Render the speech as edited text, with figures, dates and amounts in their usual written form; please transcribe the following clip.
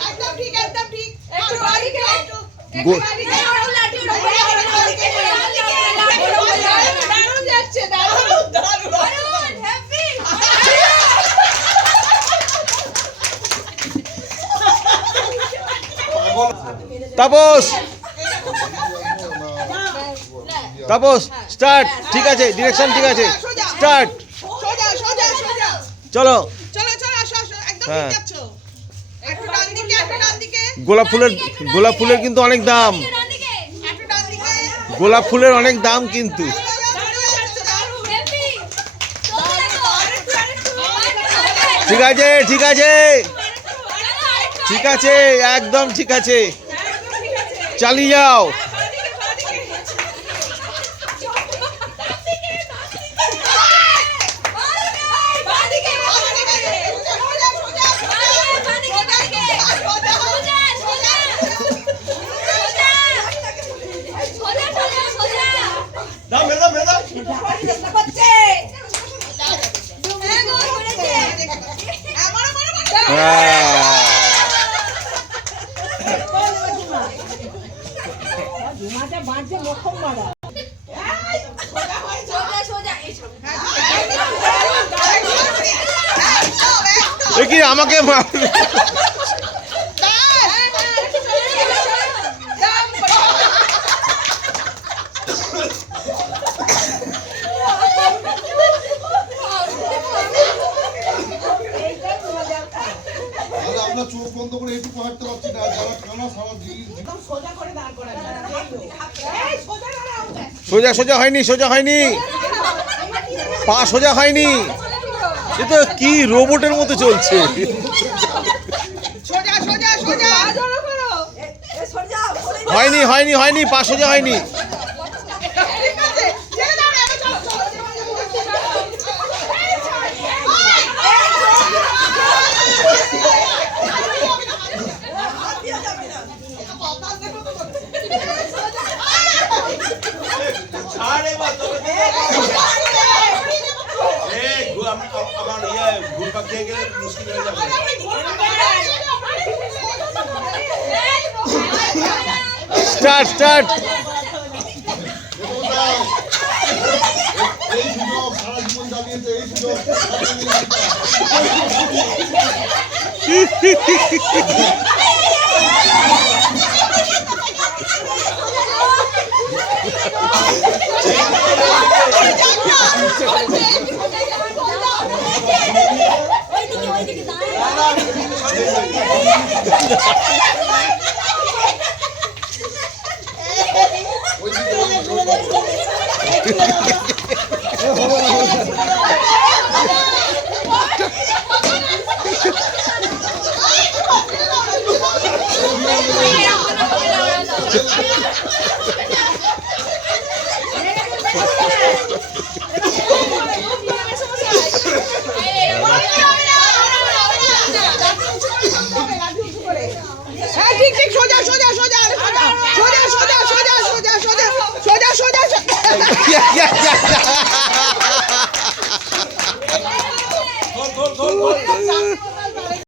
একদম ঠিক একদম ঠিক একটু বাড়িকে দারুণ যাচ্ছে দারুণ দারুণ হ্যাপি তাপস তাপস স্টার্ট ঠিক আছে ডিরেকশন ঠিক আছে স্টার্ট সোজা সোজা সোজা চলো চলো চলো আসো আসো একদম হ্যাঁ। ঠিক যাচ্ছো একটু ডান দিকে একটু ডান দিকে গোলাপ ফুলের কিন্তু অনেক দাম একটু ডান দিকে গোলাপ ফুলের অনেক দাম কিন্তু ঠিক আছে ঠিক আছে ঠিক আছে একদম ঠিক আছে চালিয়ে যাও কি আমাকে আমরা চোখ বন্ধ করে এইটুকু হাঁটতে পারছি না যারা খানা সারা সোজা সোজা হয়নি সোজা হয়নি পা সোজা হয়নি এ তো কি রোবটের মতো চলছে সোজা সোজা সোজা হয়নি হয়নি হয়নি পা সোজা হয়নি ঠিক আছে ছেড়ে দাও না এবার চলো স্টার্ট স্টার্ট এই সুযোগ সারা জীবন চালিয়েছে এই সুযোগ